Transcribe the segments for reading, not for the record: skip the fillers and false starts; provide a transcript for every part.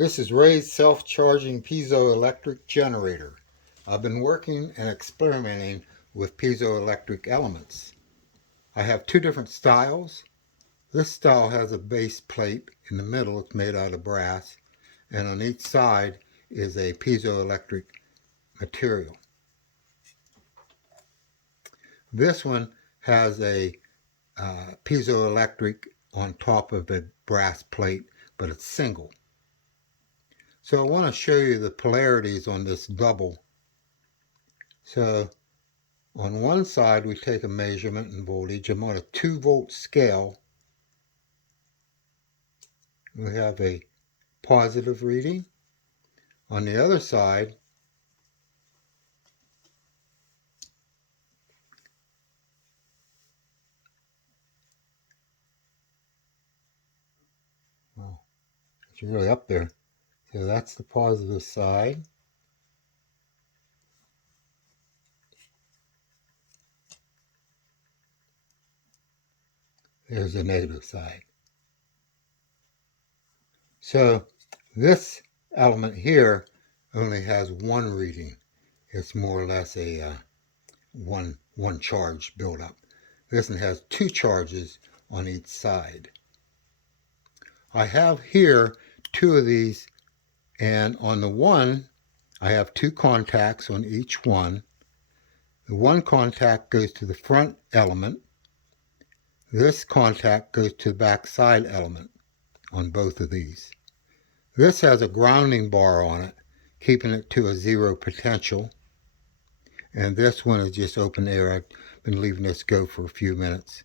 This is Ray's self-charging piezoelectric generator. I've been working and experimenting with piezoelectric elements. I have two different styles. This style has a base plate in the middle. It's made out of brass, and on each side is a piezoelectric material. This one has a piezoelectric on top of a brass plate, but it's single. So I want to show you the polarities on this double. So on one side we take a measurement in voltage. I'm on a 2-volt scale. We have a positive reading. On the other side, well, it's really up there. So that's the positive side. There's the negative side. So this element here only has one reading. It's more or less a one charge buildup. This one has two charges on each side. I have here two of these, and on the one I have two contacts on each one. The one contact goes to the front element. This contact goes to the back side element on both of these. This has a grounding bar on it, keeping it to a 0 potential. And this one is just open air. I've been leaving this go for a few minutes.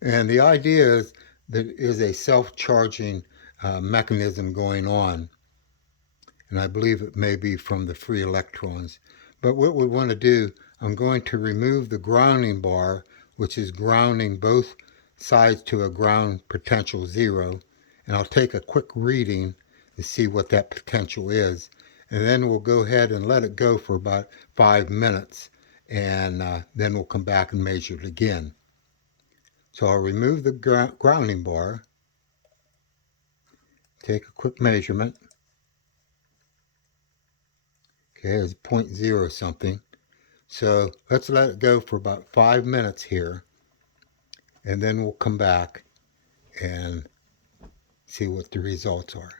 And the idea is that it is a self-charging mechanism going on. And I believe it may be from the free electrons. But what we want to do, I'm going to remove the grounding bar, which is grounding both sides to a ground potential 0. And I'll take a quick reading to see what that potential is. And then we'll go ahead and let it go for about 5 minutes. And then we'll come back and measure it again. So I'll remove the grounding bar. Take a quick measurement. Okay, it's 0.0 something. So let's let it go for about 5 minutes here. And then we'll come back and see what the results are.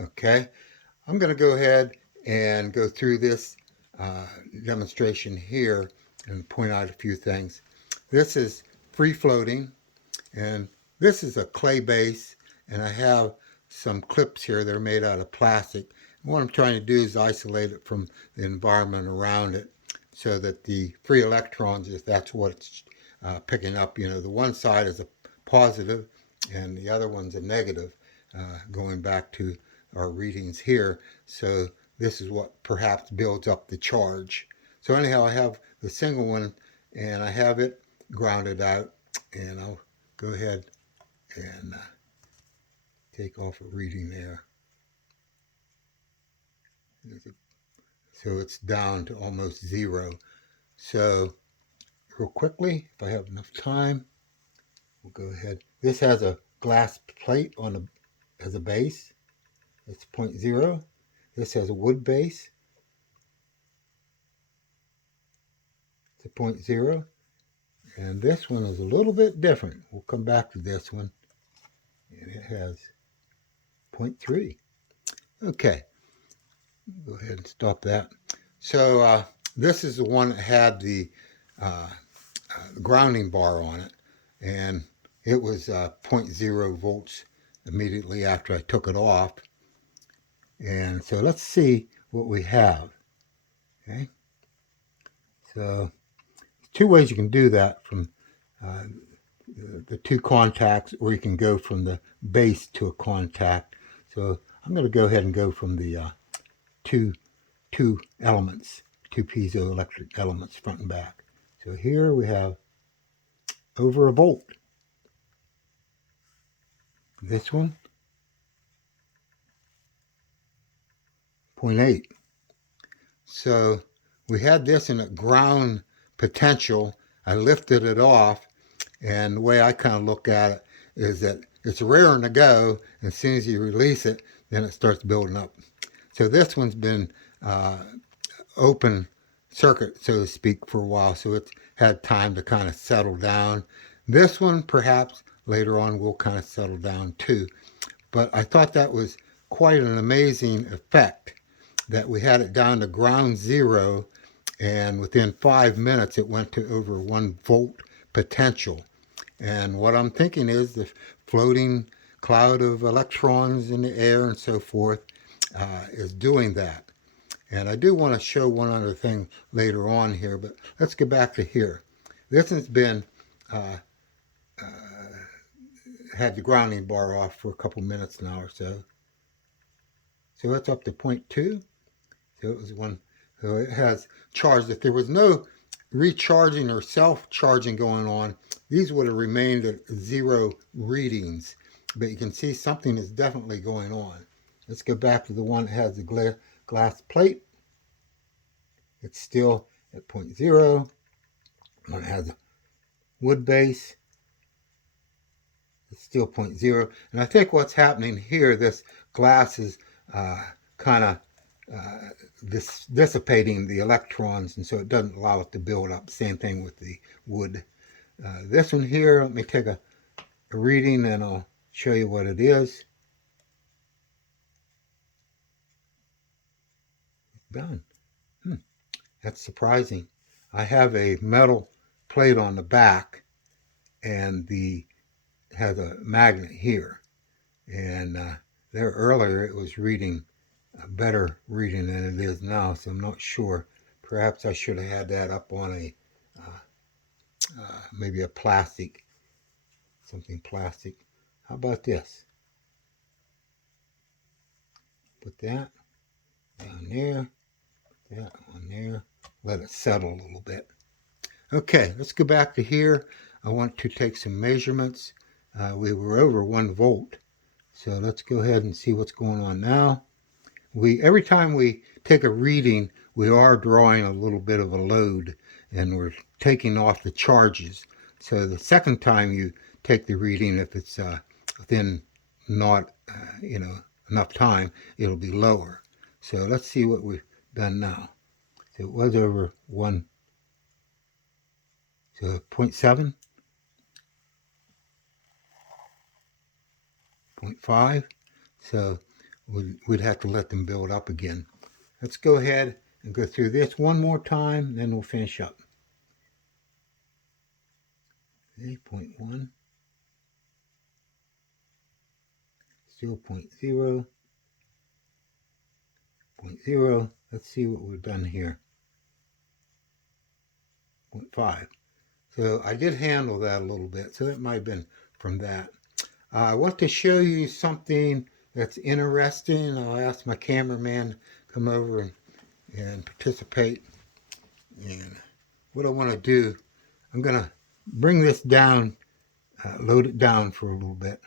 Okay, I'm going to go ahead and go through this demonstration here and point out a few things. This is free floating, and this is a clay base, and I have some clips here that are made out of plastic. And what I'm trying to do is isolate it from the environment around it so that the free electrons, if that's what it's picking up, the one side is a positive and the other one's a negative, going back to our readings here. So this is what perhaps builds up the charge. So anyhow, I have the single one and I have it grounded out, and I'll go ahead and take off a reading there. So it's down to almost 0. So real quickly, if I have enough time, we'll go ahead. This has a glass plate as a base. It's 0.0. This has a wood base. It's a 0.0. And this one is a little bit different. We'll come back to this one. And it has 0.3. Okay. Go ahead and stop that. So this is the one that had the grounding bar on it. And it was 0.0 volts immediately after I took it off. And so let's see what we have. Okay. So two ways you can do that, from the two contacts, or you can go from the base to a contact. So I'm going to go ahead and go from the two elements, two piezoelectric elements, front and back. So here we have over a volt. This one, 0.8. So we had this in a ground potential. I lifted it off, and the way I kind of look at it is that it's raring to go. As soon as you release it, then it starts building up. So this one's been open circuit, so to speak, for a while, so it's had time to kind of settle down. This one, perhaps later on, will kind of settle down too. But I thought that was quite an amazing effect that we had it down to ground zero, and within 5 minutes it went to over 1 volt potential. And what I'm thinking is the floating cloud of electrons in the air and so forth is doing that. And I do want to show one other thing later on here, but let's get back to here. This has been had the grounding bar off for a couple minutes now or so. So it's up to 0.2. So it was one. So it has charged. If there was no recharging or self-charging going on, these would have remained at 0 readings. But you can see something is definitely going on. Let's go back to the one that has the glass plate. It's still at 0.0. One has a wood base. It's still 0.0. And I think what's happening here, this glass is kind of dissipating the electrons, and so it doesn't allow it to build up. Same thing with the wood. This one here, let me take a reading and I'll show you what it is. Done. That's surprising. I have a metal plate on the back, and has a magnet here. And there earlier it was reading a better reading than it is now, so I'm not sure. Perhaps I should have had that up on a maybe a plastic, something plastic. How about this? Put that down there, put that on there, let it settle a little bit. Okay, let's go back to here. I want to take some measurements. We were over 1 volt, so let's go ahead and see what's going on now. Every time we take a reading, we are drawing a little bit of a load, and we're taking off the charges. So the second time you take the reading, if it's within not enough time, it'll be lower. So let's see what we've done now. So it was over 1, so 0.7, 0.5. So we'd have to let them build up again. Let's go ahead and go through this one more time, then we'll finish up. 0.1, still 0.0, 0.0. Let's see what we've done here. 0.5. So I did handle that a little bit, so it might have been from that. I want to show you something that's interesting. I'll ask my cameraman to come over and participate. And what I want to do, I'm going to bring this down, load it down for a little bit.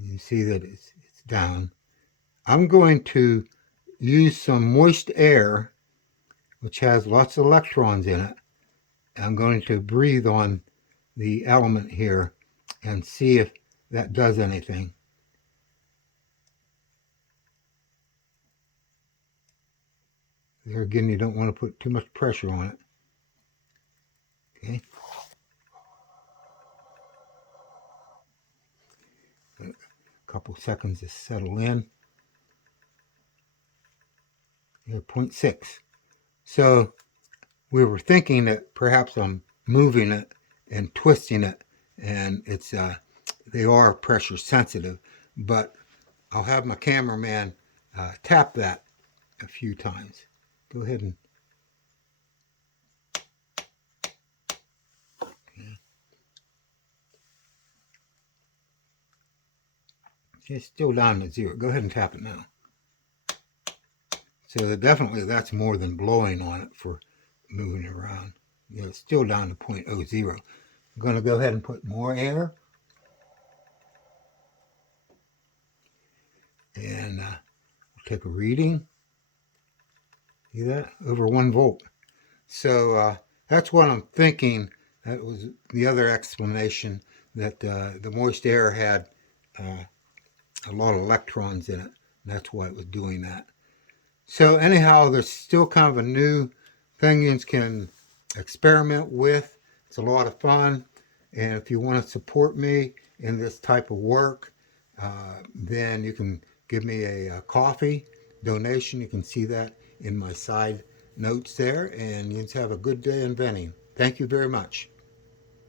You see that it's down. I'm going to use some moist air, which has lots of electrons in it. I'm going to breathe on the element here and see if that does anything. There again, you don't want to put too much pressure on it. Okay. A couple seconds to settle in. Here, 0.6. So we were thinking that perhaps I'm moving it and twisting it, and it's they are pressure sensitive, but I'll have my cameraman tap that a few times. Go ahead and it's still down to 0. Go ahead and tap it now. So definitely that's more than blowing on it for moving it around. It's still down to 0.00. I'm going to go ahead and put more air. And we'll take a reading. See that? Over 1 volt. So that's what I'm thinking. That was the other explanation, that the moist air had uh, a lot of electrons in it. And that's why it was doing that. So anyhow, there's still kind of a new thing you can experiment with. It's a lot of fun. And if you want to support me in this type of work, then you can give me a coffee donation. You can see that in my side notes there. And you have a good day inventing. Thank you very much.